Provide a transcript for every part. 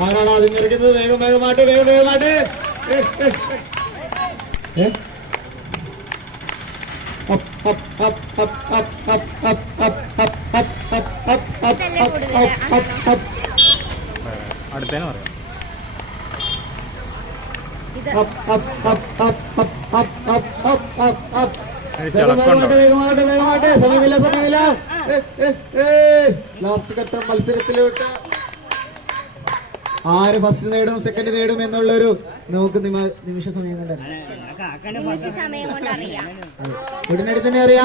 ആരാണ് ആദ്യം ഇറക്കുന്നത് വേഗം വേഗമായിട്ട് വേഗം വേഗമായിട്ട് അടുത്തേനെ പറയാം വേഗമാട്ടെ വേഗമാട്ടെ വേഗമാട്ടെ സമയമില്ല സമയമില്ല. ലാസ്റ്റ് ഘട്ടം മത്സരത്തിലോട്ട്. ആര് ഫസ്റ്റ് നേടും സെക്കൻഡ് നേടും എന്നുള്ളൊരു നമുക്ക് നിമ- നിമിഷ സമയം കണ്ടു ഉടനടി തന്നെ കൊണ്ട്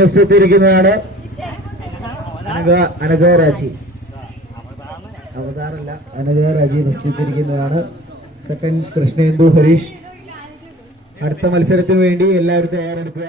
ഫസ്റ്റ് എത്തിയിരിക്കുന്നതാണ് അനഘ അനഘാരാജി അവതാറല്ല അനഘാരാജി ഫസ്റ്റ് എത്തിയിരിക്കുന്നതാണ് സെക്കൻഡ് കൃഷ്ണേന്ദു ഹരീഷ്. അടുത്ത മത്സരത്തിന് വേണ്ടി എല്ലാവരും തയ്യാറെടുക്കുക.